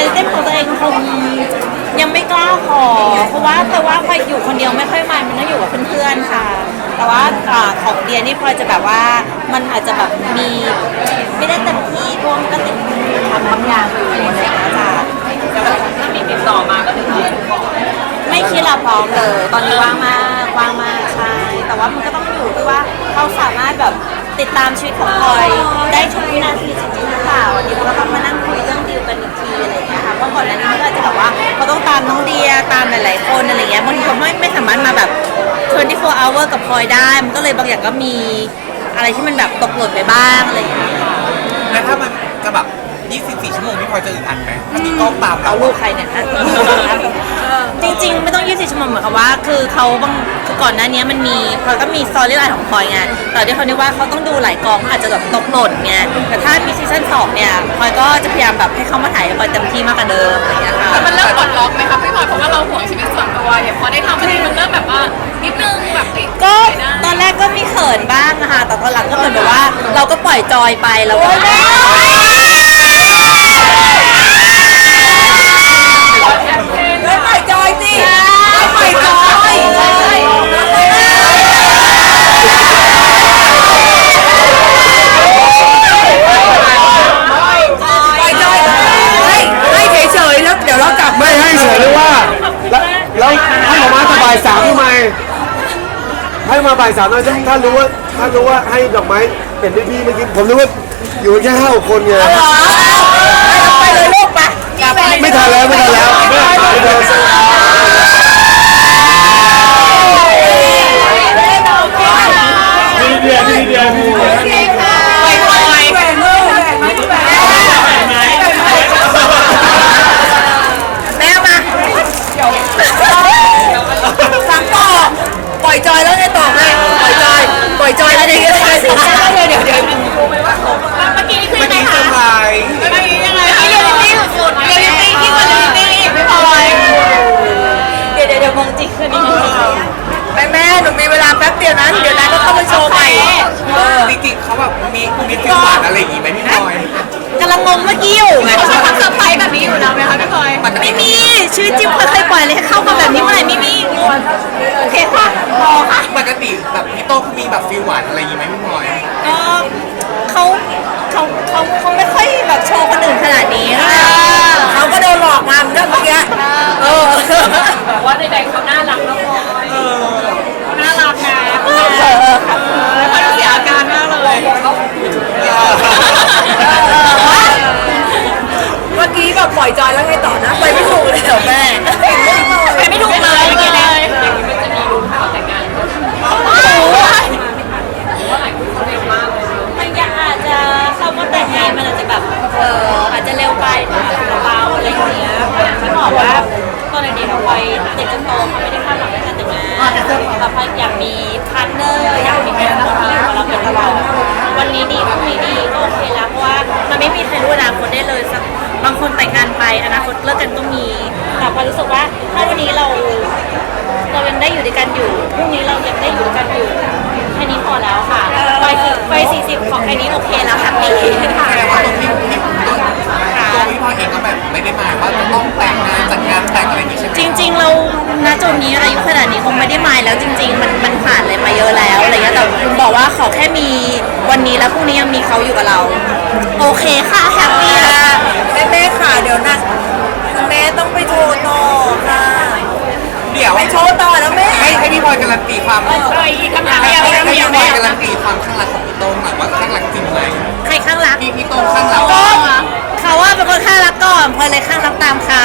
เป็นเต้นของตัวเองคงยังไม่กล้าขอ เพราะว่าแต่ว่าพลอยอยู่คนเดียวไม่ค่อยมันมันต้องอยู่กับเพื่อนๆค่ะ แต่ว่าอ่าของเดียนี่พลอยจะแบบว่ามันอาจจะแบบมีไม่ได้เต็มที่เพราะว่ามันก็ติดทำบางอย่างอยู่อะไรอย่างเงี้ยจ้ะถ้ามีติดต่อมาก็ถึงจะบอไม่คิดเราพร้อมเลย ตอนนี้ว่างมากว่างมากใช่แต่ว่ามันก็ต้องอยู่ที่ว่าเขาสามารถแบบติดตามชีวิตของพลอยได้ทุกวินาทีจามหลายๆคนอะไรเงี้ยบางทีเขาไม่ไม่สามารถมาแบบ24 hour กับพลอยได้ มันก็เลยบางอย่างก็มีอะไรที่มันแบบตกหล่นไปบ้างอะไรอย่างเงี้ยค่ะแล้วถ้ามันจะแบบ 24 ชั่วโมงพี่พลอยจะอึดอัดไหมถ้ามีกล้องตามเราเอาลูกใครเนี่ยจ ริง ๆ ไม่ต้อง24ชั่วโมงเหมือนกับว่า คือเขาบางคือก่อนหน้านี้มันมีพลอยก็มีสตอรี่ไลน์ของพลอยไงแต่ด้วยความที่ว่าเขาต้องดูหลายกองอาจจะแบบตกหล่นไงแต่ถ้ามีซีซั่นสองเนี่ยพลอยก็จะพยายามแบบให้เขามาถ่ายให้พลอยเต็มที่มากกว่าเดิมอะไรอย่างเงี้ยค่ะ แต่มันเริ่มปลดล็อกไหมคะพี่พลอยเพราะว่าเราห่วงชีวิตส่วนตัวเนี่ยพอได้ทำอันนี้มันเริ่มแบบว่านิดนึงแบบเอ้ยก็ตอนแรกก็มีเขินบ้างนะคะแต่ตอนหลังก็เหมือนแบบว่า เราก็ปล่อยจอยไปแล้วก็ ปล่อยจอยสิปล่อยจอย ให้ให้เฉยๆแล้วเดี๋ยวเรากลับ ไม่ให้เฉยเลยว่า แล้วแล้วให้หมอมาส บ่ายสามทำไมให้มาบ่ายสามนะถ้ารู้ว่าถ้ารู้ว่าให้ดอกไม้เป็นพี่ๆเมื่อกี้ผมรู้ว่าอยู่แค่ห้าหกคนไงเลยลูกไป ไม่ทันแล้วไม่ทันแล้วไม่ทันแล้วทีเดียวทีเดียวทีเดียว ปล่อยปล่อย แหวนลูกแม่มาฟังต่อป ล่อยจอยแล้วไงต่อแม่ปล่อยจอยปล่อยจอยแล้วเดี๋ยวเดี๋ยวเดี๋ยวเดี๋ยวเมื่อกี้คือเมื่อยังไงกี้เซอคะร์ไพรส์เมื่อกี้ยังไงคะเรียลลิตี้สุดๆเรียลลิตี้ที่กว่าเรียลลิตี้อีกพี่พลอยเดี๋ยวเดี๋ยวเดี๋ยวมงจริงคืนนี้นึงแม่แม่หนูมีเวลาแป๊บเดียวนะเดี๋ยวนั้นก็เข้ามาโชว์ใหม่เออจริงๆเขาแบบมีมีฟิลหวานอะไรอย่างงี้ไหมพี่พลอยกำลังงงเมื่อกี้อยู่ไงเขาชอบทำเซอร์ไพรส์แบบนี้อยู่แล้วไหมคะพี่พลอยไม่มีชื่อจิ๊บเคยปล่อยเลยให้เข้ามาแบบนี้เมื่อไหร่ไม่มี โอเคค่ะพอค่ะ ปกติแบบพี่โต้เขามีแบบฟิลหวานอะไรอย่างงี้ไหมพี่พลอยก็เขาเขาเขาเขาไม่ค่อยแบบโชว์คนอื่นขนาดนี้ค่ะเขาก็โดนหลอกมาเหมือนกันเมื่อกี้เออแต่ว่าใดๆเขาน่ารักนะพลอยเขาน่ารักนะ เออค่ะ แล้วเขาดูเสียอาการมากเลย เมื่อกี้แบบปล่อยจอยแล้วไงต่อนะไปไม่ถูกเลยเหรอแม่ ไปไม่ถูกเลยเมื่อกี้เลยอย่างนี้มันจะมีลุ้นข่าวแต่งงาน มันยังอาจจะคำว่าแต่งงานมันอาจจะแบบเออ อะเร็วไรออาจจะเบาๆอะไรอย่างเงี้ยอย่างที่บอกว่าตอนเด็กๆเราไปเด็กจนโตเขาไม่ได้คาดหวังในการแต่งงานแต่พออยากมีพาร์ทเนอร์อยากมีคนที่เราเป็นตลอดวันนี้ดีพรุ่งนี้ดีก็โอเคแล้วเพราะว่ามันไม่มีใครรู้อนาคตได้เลยสักบางคนแต่งงานไปอนาคตเลิกกันก็มี แต่พอรู้สึกว่าถ้าวันนี้เราเรายังได้อยู่ด้วยกันอยู่พรุ่งนี้เรายังได้อยู่ด้วยกันอยู่แค่นี้พอแล้วค่ะไปไปสี่สิบของแค่นี้โอเคแล้วแฮปปี้ค่ะ ตัวพี่พลอยเองก็แบบไม่ได้หมายว่าจะต้องแต่งงานจัดงานแต่งอะไรอย่างงี้ใช่ไหมจริง ๆ เราณจุดนี้อายุขนาดนี้คงไม่ได้มายแล้วจริง ๆ มันมันผ่านอะไรมาเยอะแล้วอะไรเงี้ยแต่คุณบอกว่าขอแค่มีวันนี้แล้วพรุ่งนี้ยังมีเขาอยู่กับเรา โอเคค่ะแฮปปี้แล้วแม่แม่ค่ะเดี๋ยวนะคุณแม่ต้องไปโทรต่อค่ะเดี๋ยวไปโทรต่อแล้วแม่ให้ให้พี่พลอยการันตีความเอ้ยคำถามให้เดียวให้คำพี่ถามพลเดีอยยวการันตีความข้างรักของพี่โต้งหน่อยว่าข้าง มาเลยข้างรับตามเขา